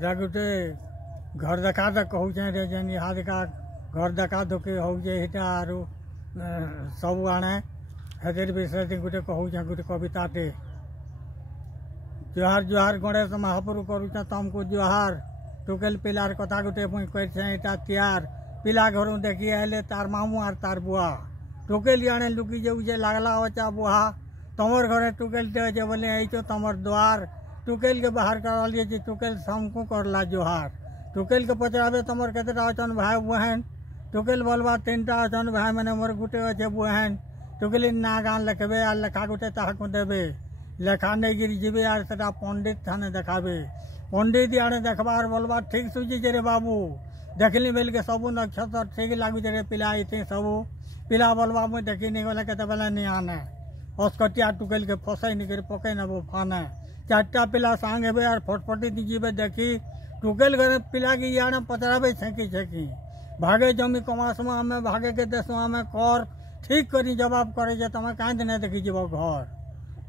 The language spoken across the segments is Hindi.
गोटे घर देखा तो कहूचे रे जेन यहाँ देखा घर देखा धोके होजे हिटा आरु सब आने हेतिर विषय गोटे कहूचे गोटे कविताटे जुहार जुहार गणेश महाप्रभु करुचा तुमको जुहार टुकेल पिलार कथा गोटे मुई कटा तैयार पिला घर देखी आए तार मामू आर तार बुआ टुकेल आने लुकी जे लगला बच्चा बुआ तमर घरे टुकेलटे अच्छे बोले आई तमर द्वार टुकेल के बाहर कर लिए टुकेल हमको करला जोहार टुकेल के पचराबे तमर केतटा अचन भाई बहन टुकेल बोलबा 3टा अचन भाई मैंने मोर गुटे अच्छे बहन टुकेल ना गान लिखबे आर लेखा गुटे ताकू देवे लेखा नहीं गिरी जीवे आर सेटा पंडित थाने देखाबे पंडित आने देखबार बोलबा ठीक सुझी रे बाबू देखली बेल के सबू नक्षत्र ठीक लगुचे रे पिला इतने सबू पिला बोलबा मुझे देखी नहीं गले केते बेले नहीं आने अस्कटिया टुकेल के फसई नहीं पकई नबो फाने 4टा पिला सांग हेबे और फटफटी दीजिए देखी टुकेल घर पिला की याने पचराबे छेकी छेकी भागे जमी कमासमा में भागे के देशमा में कर ठीक करी जवाब करे जे तमे काहे देने देखी जीव घर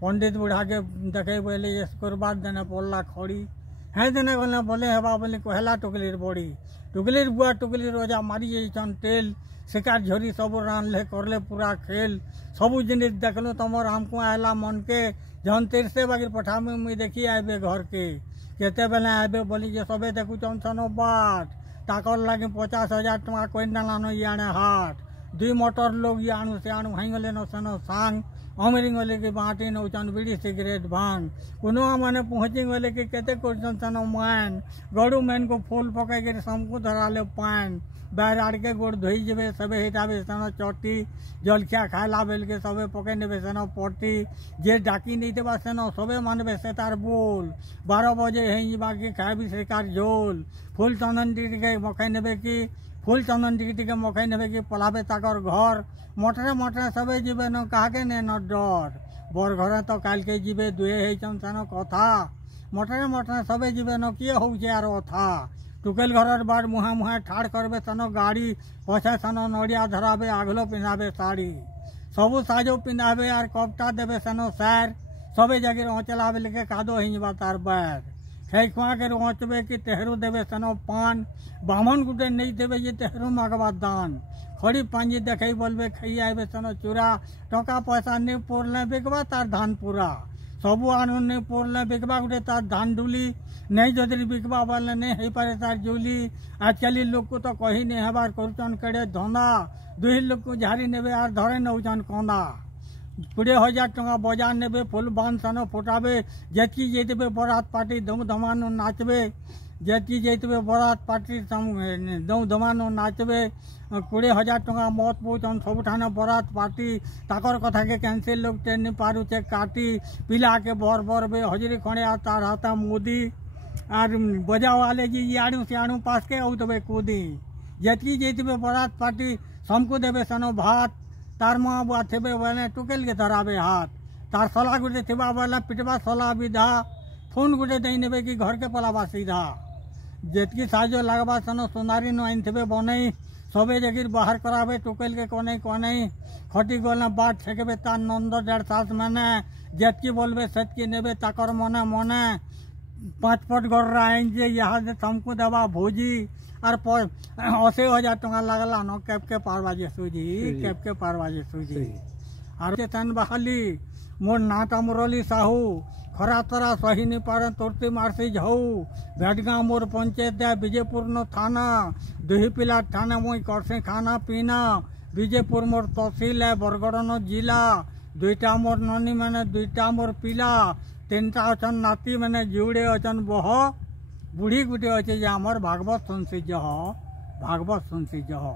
पंडित बुढ़ा के देखे बोले इसको बाद देने पड़ला खड़ी है देने गले बोले हेबा बोले कहला टुकलीर बड़ी टुकलीर बुआ टुकलीर रोजा मारी जाइछन तेल शिकार झोरी सब रानले करले पूरा खेल सबू जिनिस देखलो तमर हमको आयला मन के जन तिरसे बागी पठा में मुई देखी आबे घर के केते बेले आबे बोली जे सबे देखु चंसनो बाट ताकर लागे 50,000 टका कोई नालानो याने हाट 2 मोटर लोग यानु से आनु हाई गले न सनो सांग अमरिंग वाले के बाटी न उचन बीड़ी सिगरेट भांग कोनो माने पहुंचिंग वाले के केते कोचन सनो मान गड़ू मैन को फूल पकाई के समको धराले पान बैर आड़ के गोड़ धोई जबे सबे हिटाबे सनो चोटी जलखिया खाला बेल के सबे पके नेबे सनो पट्टी जे डाकी नहीं देबा सनो सबे मानबे से तार बोल 12 बजे हेई बाकी खाबी शिकार झोल फूल चंदन के मकई नेबे की फूल चंदन टिके मकई नेबे की पलाबे ताकर घर मोटरे मोटरे सबे जीवे न काके ने न डर बर घरे तो काल के जीवे दुए हेचन सनो कथा मोटरे मोटरे सबे जीवे न किए होउछे आर अथा टुकेल घर बार मुहा मुहा ठाड़ करबे सनो गाड़ी पछे सनो नड़िया धराबे आगलो पिंधाबे साड़ी सबू साजो पिंधाबे आर कपटा देबे सनो सैर सबे जगह ओचलाबे लेके कादो हिंजबा तार बैर खै खुआ के ओचबे कि तेहरू देबे सनो पान बामन गुटे नहीं देबे ये तेहरू मागबा दान खड़ी पांजी देखई बोलबे खई आबे सनो चूरा टका पैसा नहीं पोरले बिकबा तार धान पूरा सबू आनु नहीं पोरले बिकबा गुटे तार धान डुली नहीं जदि बिकबा वाले नहीं हो पारे तार जुली आजकल लोग को तो कही नहीं हबार करुचन कड़े धंदा 2 लोग को झाड़ी नेबे आर धरे नौचन कंदा 20,000 टका बजार नेबे फुल बांध सनो फुटाबे जेतकी जेतबे बरात पार्टी धूम धमानो नाचबे जेतकी जेतबे बरात पार्टी धूम धमानो नाचबे 20,000 टका मत पहुँचन सब ठाने बरात पार्टी ताकर कथा के कैंसिल लोग ट्रेन पारुचे काटी पिला के बर बरबे हजरी खड़े आ तार हाथा मोदी आर बजा वाले जी याड़ू सियाणु पास के औतबे कूदी जेतकी जेतबे बरात पार्टी समको देबे सनो भात तार माँ बुआ थेबे बोले टुकेल के धराबे हाथ तार सला गुटे थेबा बोले पिटबा सला विधा फोन गुटे दई नेबे कि घर के पलाबा सीधा जेतकी साजो लगबा सनो सुंदारी नो आइन थेबे बनई सबे जगह बाहर कराबे टुकेल के कोने कोने खटी गोलना बाट छेकबे तार नंद 1.5 साल मैंने जेतकी बोलबे सतकी नेबे ताकर मने मने 5 फट घर राइन जे यहाँ से हमको दवा भोजी और 80,000 टका लगला न कैब के पारवाजे सूजी कैब के पारवाजे सूजी और चेतन बहाली मोर नाटा मुरली साहू खरा तरा सही नहीं पारे तुरती मारसी झऊ भेटगांव मोर पंचायत दे विजयपुर नो थाना 2 पिला थाना मुई करसे खाना पीना विजयपुर मोर तहसील है बरगढ़ नो जिला 2टा मोर ननी मैंने 2टा मोर पिला 3टा अचन नाती मैंने जुड़े अचन बह बुढ़ी गुटे अच्छे जे आमर भागवत सुनसी जह भागवत सुनसी जह।